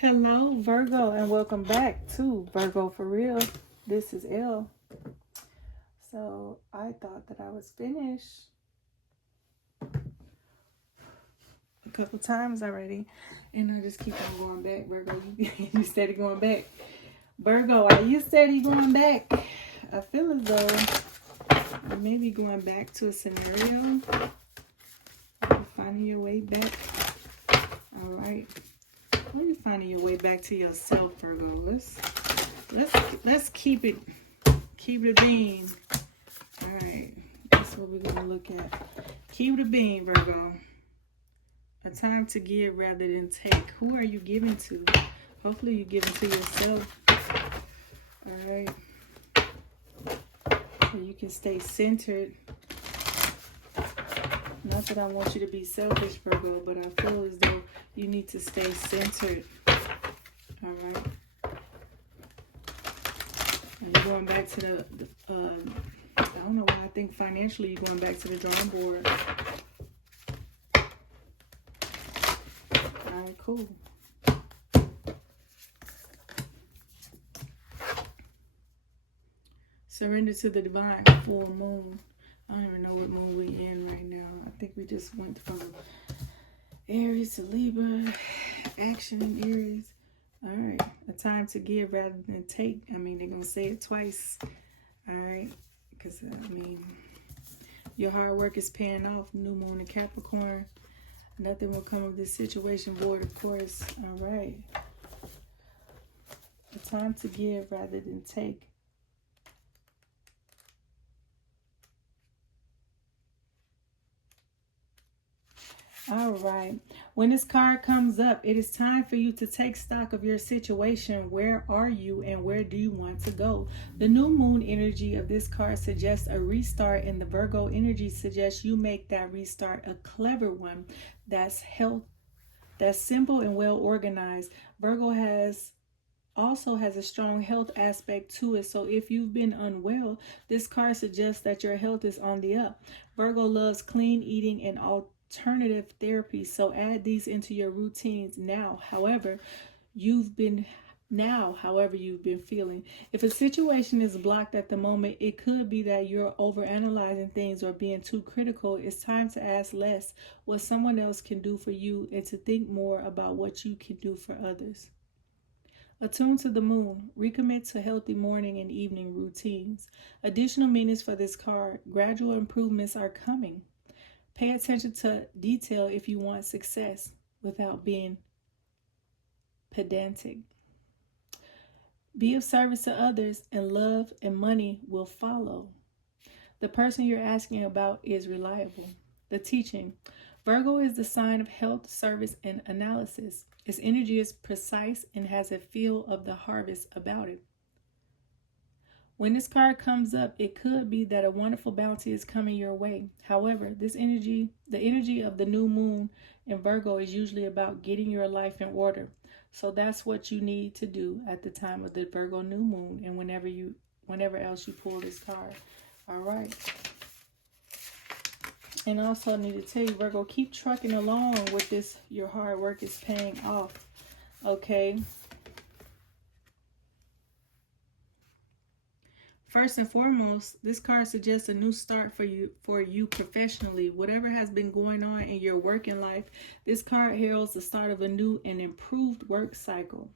Hello, Virgo, and welcome back to Virgo for Real. This is Elle. So I thought that I was finished a couple times already, and I just keep on going back. Virgo, you steady going back. Virgo, are you steady going back? I feel as though you may be going back to a scenario, finding your way back. All right. When you're finding your way back to yourself, Virgo, let's keep it being. All right, that's what we're gonna look at. Keep it being, Virgo. A time to give rather than take. Who are you giving to? Hopefully, you're giving to yourself. All right, so you can stay centered. Not that I want you to be selfish, Virgo, but I feel as though you need to stay centered. All right. And you're going back to the I don't know why I think financially you're going back to the drawing board. All right, cool. Surrender to the divine. Full moon. I don't even know what moon we're in right now. I think we just went from Aries to Libra. Action in Aries. All right. A time to give rather than take. I mean, they're going to say it twice. All right. Because, I mean, your hard work is paying off. New moon in Capricorn. Nothing will come of this situation void, of course. All right. A time to give rather than take. All right. When this card comes up, it is time for you to take stock of your situation. Where are you and where do you want to go? The new moon energy of this card suggests a restart, and the Virgo energy suggests you make that restart a clever one that's simple and well organized. Virgo also has a strong health aspect to it. So if you've been unwell, this card suggests that your health is on the up. Virgo loves clean eating and alternative therapy, so add these into your routines now. However you've been feeling. If a situation is blocked at the moment, it could be that you're overanalyzing things or being too critical. It's time to ask less what someone else can do for you and to think more about what you can do for others. Attune to the moon. Recommit to healthy morning and evening routines. Additional meanings for this card. Gradual improvements are coming. Pay attention to detail if you want success without being pedantic. Be of service to others, and love and money will follow. The person you're asking about is reliable. The teaching. Virgo is the sign of health, service, and analysis. Its energy is precise and has a feel of the harvest about it. When this card comes up, it could be that a wonderful bounty is coming your way. However, the energy of the new moon in Virgo is usually about getting your life in order. So that's what you need to do at the time of the Virgo new moon and whenever else you pull this card. All right. And also I need to tell you, Virgo, keep trucking along with this. Your hard work is paying off. Okay. First and foremost, this card suggests a new start for you professionally. Whatever has been going on in your working life, this card heralds the start of a new and improved work cycle.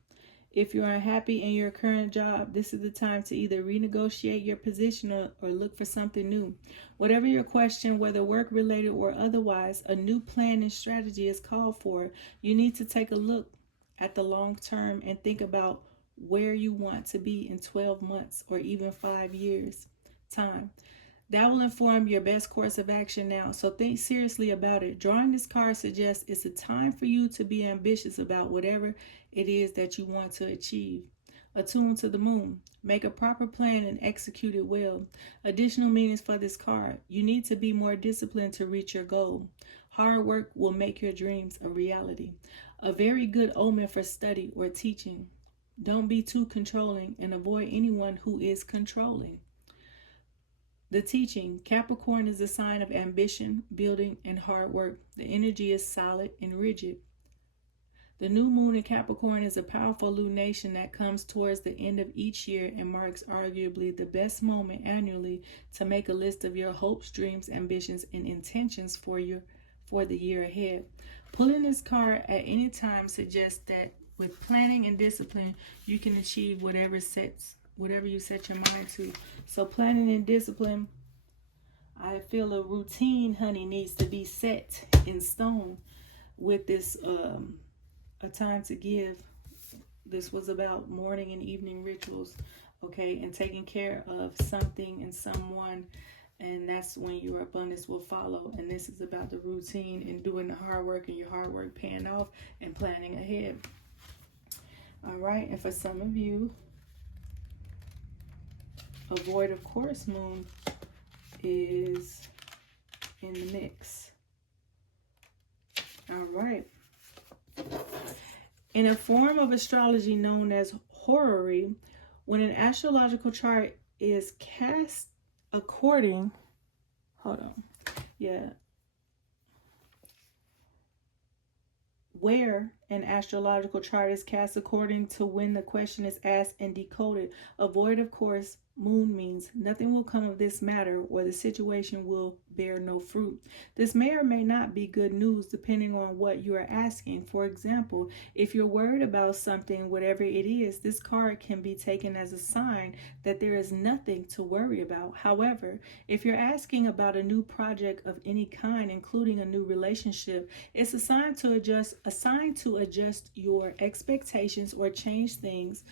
If you're unhappy in your current job, this is the time to either renegotiate your position or look for something new. Whatever your question, whether work-related or otherwise, a new plan and strategy is called for. You need to take a look at the long term and think about where you want to be in 12 months or even 5 years time. That will inform your best course of action now, so think seriously about it. Drawing this card suggests it's a time for you to be ambitious about whatever it is that you want to achieve. Attune to the moon. Make a proper plan and execute it well. Additional meanings for this card. You need to be more disciplined to reach your goal. Hard work will make your dreams a reality. A very good omen for study or teaching. Don't be too controlling and avoid anyone who is controlling. The teaching. Capricorn is a sign of ambition, building, and hard work. The energy is solid and rigid. The new moon in Capricorn is a powerful lunation that comes towards the end of each year and marks arguably the best moment annually to make a list of your hopes, dreams, ambitions, and intentions for the year ahead. Pulling this card at any time suggests that with planning and discipline, you can achieve whatever you set your mind to. So planning and discipline, I feel a routine, honey, needs to be set in stone with this a time to give. This was about morning and evening rituals, okay, and taking care of something and someone, and that's when your abundance will follow. And this is about the routine and doing the hard work, and your hard work paying off and planning ahead. All right, and for some of you, a void of course moon is in the mix. All right. In a form of astrology known as horary, when an astrological chart is cast according, where an astrological chart is cast according to when the question is asked and decoded, a void of course moon means nothing will come of this matter, or the situation will bear no fruit. This may or may not be good news depending on what you are asking. For example, if you're worried about something, whatever it is, this card can be taken as a sign that there is nothing to worry about. However, if you're asking about a new project of any kind, including a new relationship, it's a sign to adjust your expectations or change things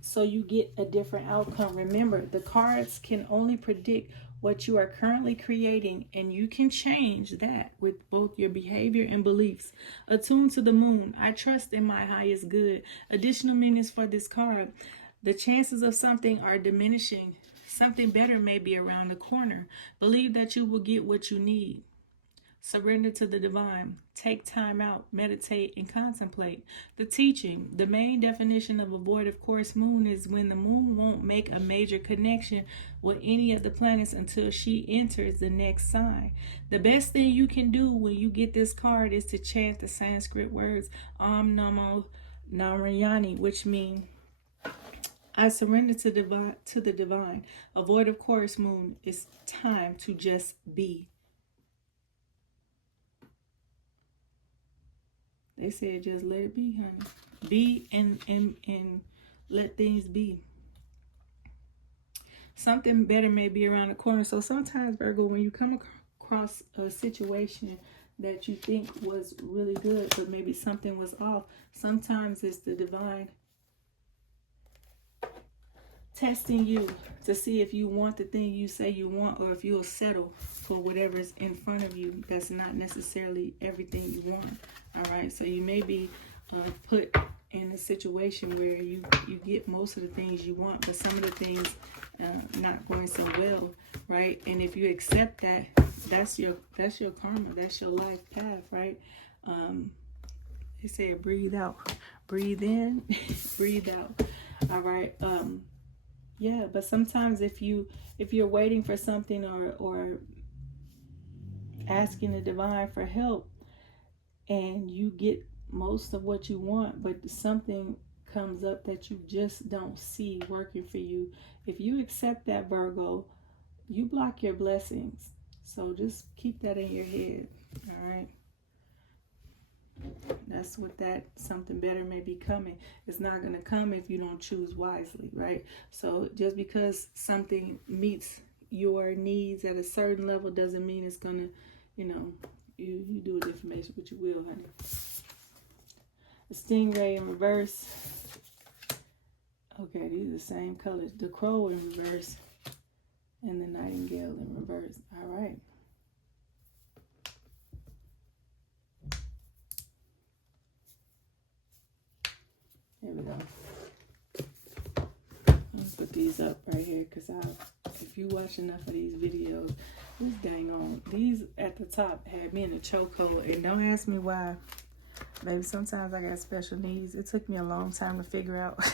so you get a different outcome. Remember, the cards can only predict what you are currently creating, and you can change that with both your behavior and beliefs. Attuned to the moon, I trust in my highest good. Additional meanings for this card: the chances of something are diminishing. Something better may be around the corner. Believe that you will get what you need. Surrender to the divine. Take time out, meditate, and contemplate. The teaching. The main definition of a void of course moon is when the moon won't make a major connection with any of the planets until she enters the next sign. The best thing you can do when you get this card is to chant the Sanskrit words Om Namo Narayani, which mean I surrender to the divine. A void of course moon is time to just be. They said just let it be, honey. Be and let things be. Something better may be around the corner. So sometimes, Virgo, when you come across a situation that you think was really good, but maybe something was off, sometimes it's the divine testing you to see if you want the thing you say you want, or if you'll settle for whatever's in front of you that's not necessarily everything you want. All right, so you may be put in a situation where you get most of the things you want, but some of the things not going so well, right? And if you accept that, that's your karma, that's your life path, right? They say breathe out, breathe in, breathe out. All right. Yeah, but sometimes if you're waiting for something or asking the divine for help, and you get most of what you want, but something comes up that you just don't see working for you, if you accept that, Virgo, you block your blessings. So just keep that in your head. All right. That's what that something better may be coming. It's not going to come if you don't choose wisely, right? So just because something meets your needs at a certain level doesn't mean it's going to, you do with information what you will, honey. The stingray in reverse. Okay, these are the same colors. The crow in reverse and the nightingale in reverse. All right. There we go. Let me put these up right here, because if you watch enough of these videos, this dang on, these at the top had me in a chokehold, and don't ask me why. Maybe sometimes I got special needs. It took me a long time to figure out.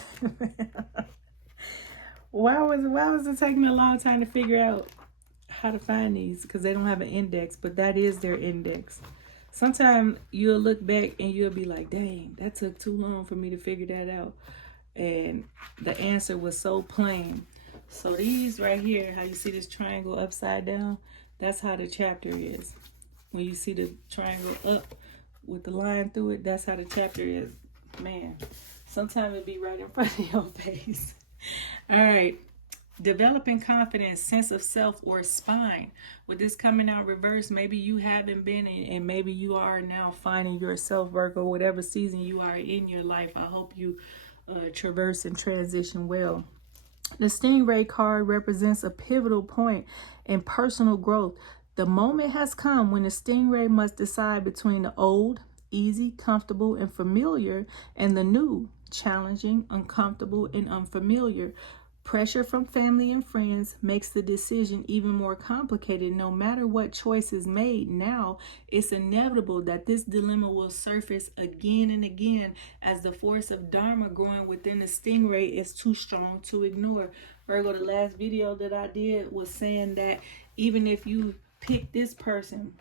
Why was it taking me a long time to figure out how to find these? Because they don't have an index, but that is their index. Sometimes you'll look back and you'll be like, dang, that took too long for me to figure that out. And the answer was so plain. So these right here, how you see this triangle upside down, that's how the chapter is. When you see the triangle up with the line through it, that's how the chapter is. Man, sometimes it be right in front of your face. All right. Developing confidence, sense of self, or spine. With this coming out reverse, maybe you haven't been, and maybe you are now finding yourself, Virgo, whatever season you are in your life. I hope you traverse and transition well. The Stingray card represents a pivotal point in personal growth. The moment has come when the Stingray must decide between the old, easy, comfortable, and familiar, and the new, challenging, uncomfortable, and unfamiliar. Pressure from family and friends makes the decision even more complicated. No matter what choice is made now, it's inevitable that this dilemma will surface again and again as the force of Dharma growing within the Stingray is too strong to ignore. Virgo, the last video that I did was saying that even if you pick this person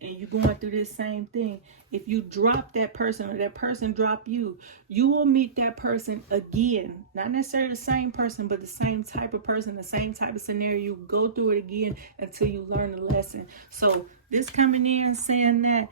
and you're going through this same thing, if you drop that person or that person drop you, you will meet that person again. Not necessarily the same person, but the same type of person, the same type of scenario. You go through it again until you learn the lesson. So this coming in saying that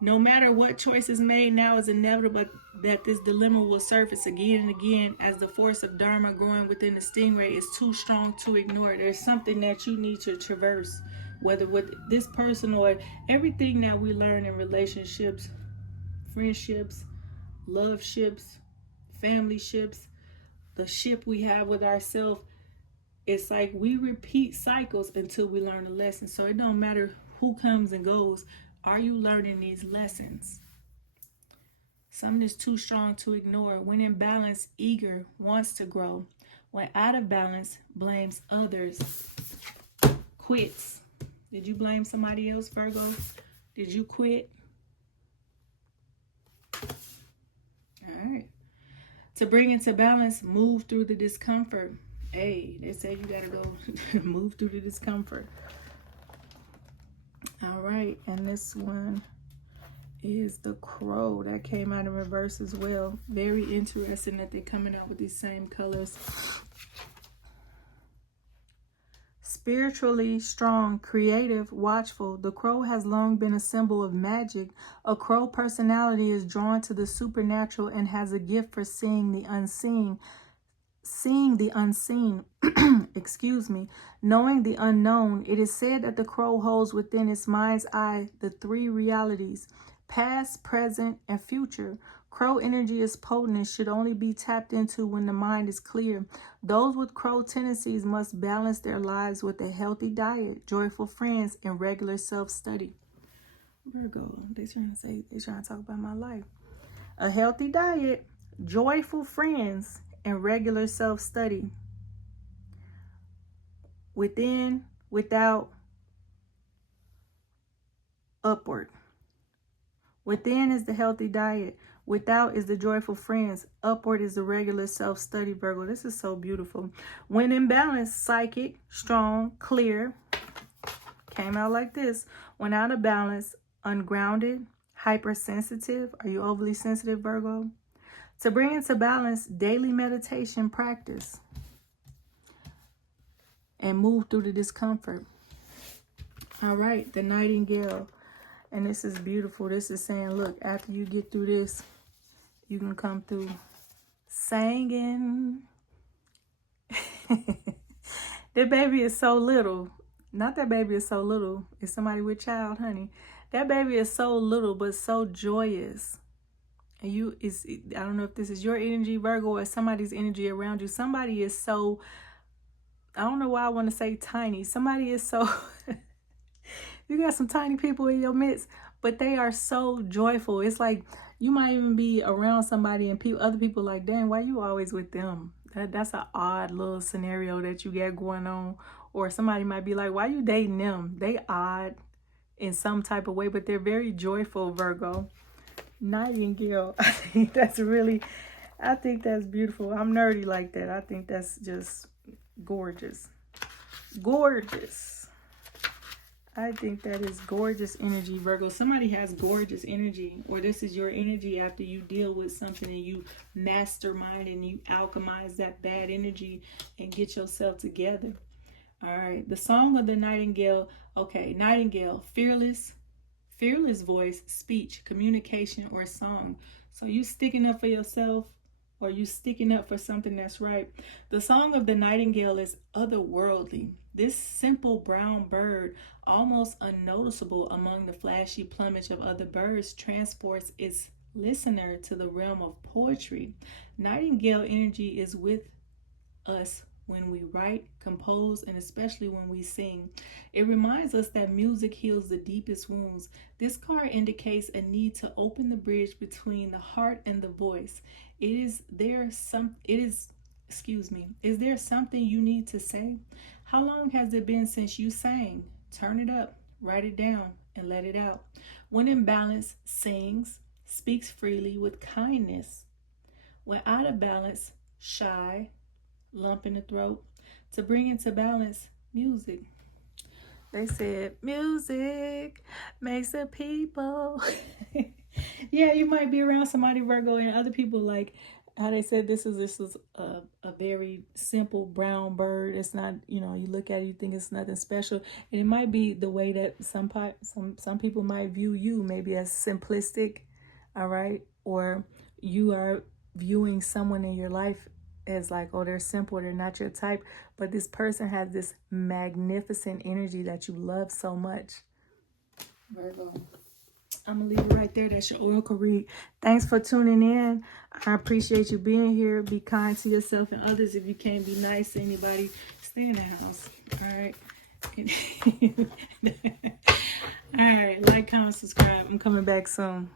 no matter what choice is made now, is inevitable that this dilemma will surface again and again as the force of Dharma growing within the Stingray is too strong to ignore. There's something that you need to traverse, whether with this person or everything that we learn in relationships, friendships, love ships, family ships, the ship we have with ourselves. It's like we repeat cycles until we learn the lesson. So it don't matter who comes and goes. Are you learning these lessons? Something is too strong to ignore. When in balance, eager, wants to grow. When out of balance, blames others, quits. Did you blame somebody else, Virgo? Did you quit? All right. To bring into balance, move through the discomfort. Hey, they say you gotta go move through the discomfort. All right, and this one is the crow that came out in reverse as well. Very interesting that they're coming out with these same colors. Spiritually strong, creative, watchful, the crow has long been a symbol of magic. A crow personality is drawn to the supernatural and has a gift for seeing the unseen. Excuse me, knowing the unknown. It is said that the crow holds within its mind's eye the three realities, past, present, and future. Crow energy is potent and should only be tapped into when the mind is clear. Those with crow tendencies must balance their lives with a healthy diet, joyful friends, and regular self-study. Virgo, they're trying to talk about my life. A healthy diet, joyful friends, and regular self-study. Within, without, upward. Within is the healthy diet. Without is the joyful friends. Upward is the regular self-study, Virgo. This is so beautiful. When in balance, psychic, strong, clear. Came out like this. When out of balance, ungrounded, hypersensitive. Are you overly sensitive, Virgo? To bring into balance, daily meditation practice. And move through the discomfort. All right, the nightingale. And this is beautiful. This is saying, look, after you get through this, you can come through singing. That baby is so little. Not that baby is so little. It's somebody with child, honey. That baby is so little, but so joyous. And I don't know if this is your energy, Virgo, or somebody's energy around you. Somebody is so, I don't know why I want to say tiny. Somebody is so, you got some tiny people in your midst, but they are so joyful. It's like you might even be around somebody and other people like, dang, why you always with them? That's an odd little scenario that you got going on. Or somebody might be like, why you dating them? They odd in some type of way, but they're very joyful, Virgo. Nightingale. I think that's beautiful. I'm nerdy like that. I think that's just gorgeous. Gorgeous. I think that is gorgeous energy, Virgo. Somebody has gorgeous energy, or this is your energy after you deal with something and you mastermind and you alchemize that bad energy and get yourself together. All right. The song of the nightingale. Okay. Nightingale, fearless, fearless voice, speech, communication, or song. So you sticking up for yourself, or you sticking up for something that's right. The song of the nightingale is otherworldly. This simple brown bird, almost unnoticeable among the flashy plumage of other birds, transports its listener to the realm of poetry. Nightingale energy is with us when we write, compose, and especially when we sing. It reminds us that music heals the deepest wounds. This card indicates a need to open the bridge between the heart and the voice. Is there something you need to say? How long has it been since you sang? Turn it up, write it down, and let it out. When in balance, sings, speaks freely with kindness. When out of balance, shy, lump in the throat. To bring into balance, music. They said music makes the people. Yeah, you might be around somebody, Virgo, and other people like how they said this is a very simple brown bird. It's not, you look at it, you think it's nothing special, and it might be the way that some people might view you, maybe as simplistic, all right, or you are viewing someone in your life as like, oh, they're simple, they're not your type, but this person has this magnificent energy that you love so much. Virgo, I'm gonna leave it right there. That's your oracle read. Thanks for tuning in. I appreciate you being here. Be kind to yourself and others. If you can't be nice to anybody, stay in the house. All right. All right, like, comment, subscribe. I'm coming back soon.